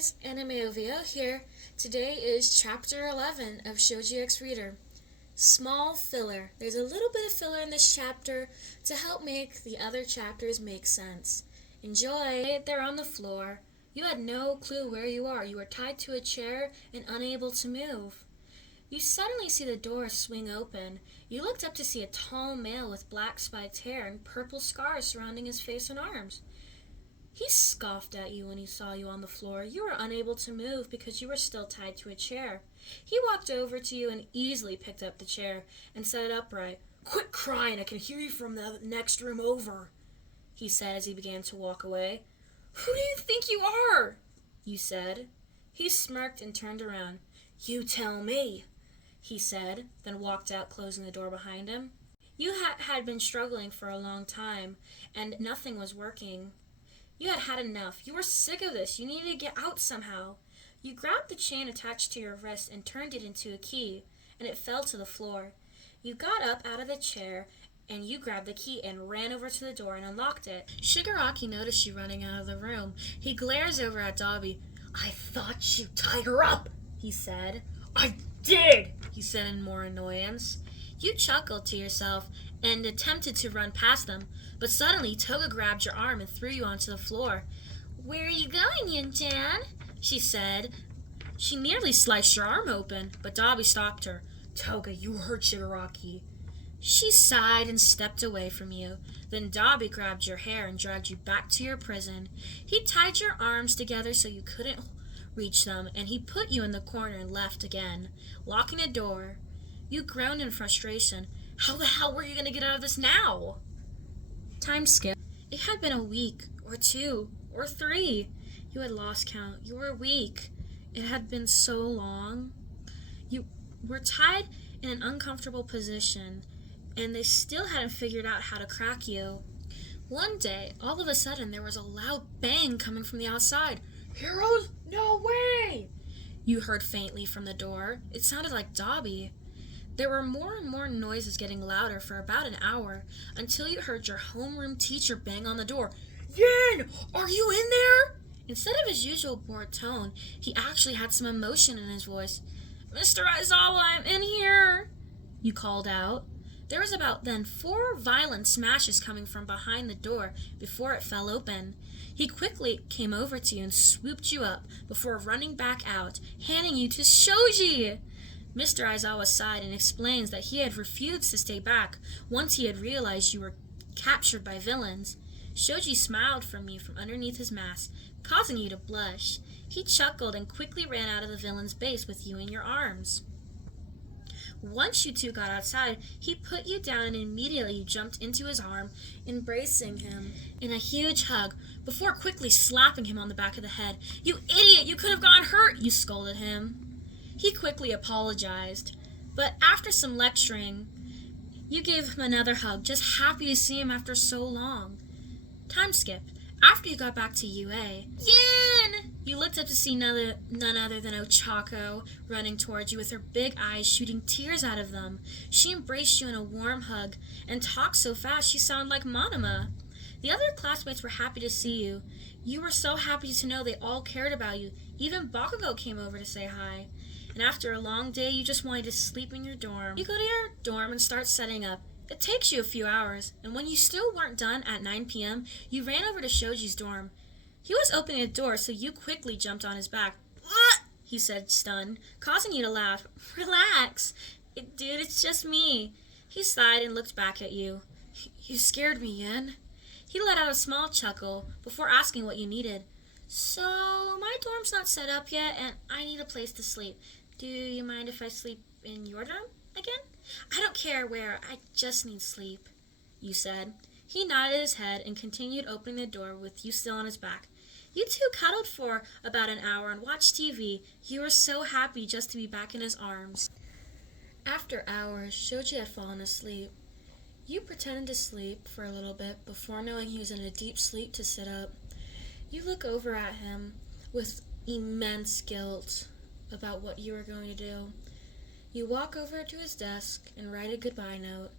guys, AnimeOVO here. Today is chapter 11 of Shoji X Reader. Small filler. There's a little bit of filler in this chapter to help make the other chapters make sense. Enjoy! They're on the floor. You had no clue where you are. You were tied to a chair and unable to move. You suddenly see the door swing open. You looked up to see a tall male with black spiked hair and purple scars surrounding his face and arms. He scoffed at you when he saw you on the floor. You were unable to move because you were still tied to a chair. He walked over to you and easily picked up the chair and set it upright. "Quit crying, I can hear you from the next room over," he said as he began to walk away. "Who do you think you are?" you said. He smirked and turned around. "You tell me," he said, then walked out, closing the door behind him. You had been struggling for a long time, and nothing was working. You had had enough. You were sick of this. You needed to get out somehow. You grabbed the chain attached to your wrist and turned it into a key, and it fell to the floor. You got up out of the chair, and you grabbed the key and ran over to the door and unlocked it. Shigaraki noticed you running out of the room. He glares over at Dabi. "I thought you tied her up," he said. "I did," he said in more annoyance. You chuckled to yourself and attempted to run past them, but suddenly Toga grabbed your arm and threw you onto the floor. "Where are you going, Yin-chan?" she said. She nearly sliced your arm open, but Dabi stopped her. "Toga, you hurt Shigaraki." She sighed and stepped away from you. Then Dabi grabbed your hair and dragged you back to your prison. He tied your arms together so you couldn't reach them, and he put you in the corner and left again, locking the door. You groaned in frustration. How the hell were you going to get out of this now? Time skip. It had been a week, or 2, or 3. You had lost count. You were weak. It had been so long. You were tied in an uncomfortable position, and they still hadn't figured out how to crack you. One day, all of a sudden, there was a loud bang coming from the outside. "Heroes? No way!" you heard faintly from the door. It sounded like Dabi. There were more and more noises getting louder for about an hour, until you heard your homeroom teacher bang on the door. "Yin, are you in there?" Instead of his usual bored tone, he actually had some emotion in his voice. "Mr. Aizawa, I'm in here," you called out. There was about then 4 violent smashes coming from behind the door before it fell open. He quickly came over to you and swooped you up before running back out, handing you to Shoji. Mr. Aizawa sighed and explains that he had refused to stay back once he had realized you were captured by villains. Shoji smiled from you from underneath his mask, causing you to blush. He chuckled and quickly ran out of the villain's base with you in your arms. Once you two got outside, he put you down and immediately you jumped into his arm, embracing him in a huge hug, before quickly slapping him on the back of the head. "You idiot! You could have gotten hurt!" you scolded him. He quickly apologized, but after some lecturing, you gave him another hug, just happy to see him after so long. Time skip. After you got back to UA, "Yin!" You looked up to see none other than Ochako running towards you with her big eyes shooting tears out of them. She embraced you in a warm hug and talked so fast she sounded like Monoma. The other classmates were happy to see you. You were so happy to know they all cared about you. Even Bakugo came over to say hi. And after a long day, you just wanted to sleep in your dorm. You go to your dorm and start setting up. It takes you a few hours, and when you still weren't done at 9 p.m., you ran over to Shoji's dorm. He was opening a door, so you quickly jumped on his back. "What?" he said, stunned, causing you to laugh. "Relax. Dude, it's just me." He sighed and looked back at you. "You scared me, Yin." He let out a small chuckle before asking what you needed. "So, my dorm's not set up yet, and I need a place to sleep. Do you mind if I sleep in your dorm again?" "I don't care where, I just need sleep," you said. He nodded his head and continued opening the door with you still on his back. You two cuddled for about an hour and watched TV. You were so happy just to be back in his arms. After hours, Shoji had fallen asleep. You pretended to sleep for a little bit before knowing he was in a deep sleep to sit up. You look over at him with immense guilt about what you were going to do. You walk over to his desk and write a goodbye note.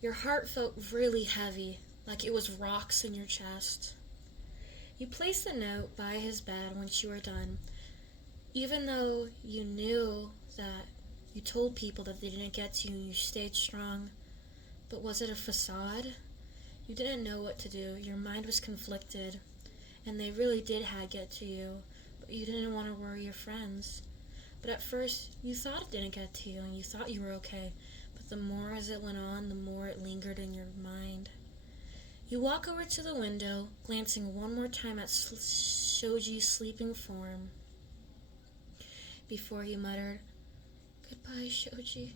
Your heart felt really heavy, like it was rocks in your chest. You placed the note by his bed once you were done, even though you knew that you told people that they didn't get to you and you stayed strong. But was it a facade? You didn't know what to do. Your mind was conflicted, and they really did get to you, but you didn't want to worry your friends. But at first, you thought it didn't get to you, and you thought you were okay, but the more as it went on, the more it lingered in your mind. You walk over to the window, glancing one more time at Shoji's sleeping form, before you muttered, "Goodbye, Shoji.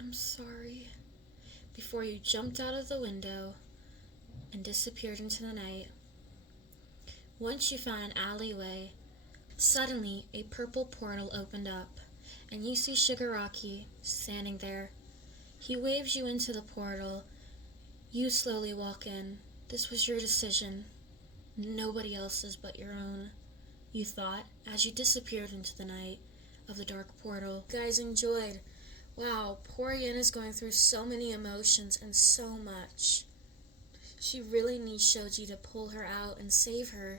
I'm sorry," before you jumped out of the window and disappeared into the night. Once you found an alleyway, suddenly a purple portal opened up, and you see Shigaraki standing there. He waves you into the portal. You slowly walk in. This was your decision, nobody else's but your own, you thought, as you disappeared into the night of the dark portal. You guys enjoyed. Wow, poor Yin is going through so many emotions and so much. She really needs Shoji to pull her out and save her.